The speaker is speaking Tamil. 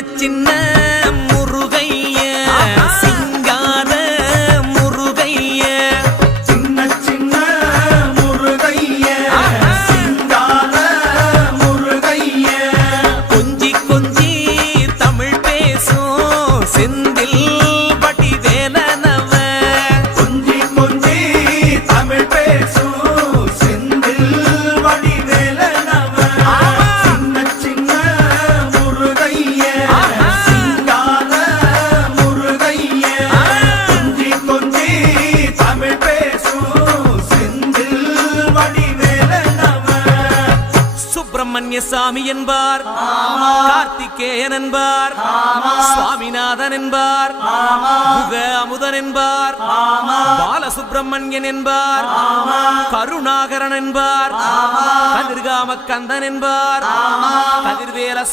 சின்ன முருகைய சிங்கார முருகைய சின்ன சின்ன முருகைய சிங்கார முருகைய கொஞ்சி கொஞ்சி தமிழ் பேசும் செந்தில் வடிவேலனவ கொஞ்சி கொஞ்சி தமிழ் பேசும் செந்தில் வடிவேலனவ சின்ன சின்ன முருகைய சிங்கார முருகைய கொஞ்சி கொஞ்சி தமிழ் பேசும் செந்தில் வடிவேலனவ சுப்பிரமணிய சாமி என்பார், கார்த்திகேயன் என்பார், சுவாமிநாதன் என்பார், முக அமுதன் என்பார், பாலசுப்பிரமணியன் என்பார், கருணாகரன் என்பார், கதிர்காம கந்தன் என்பார், கதிர்வேல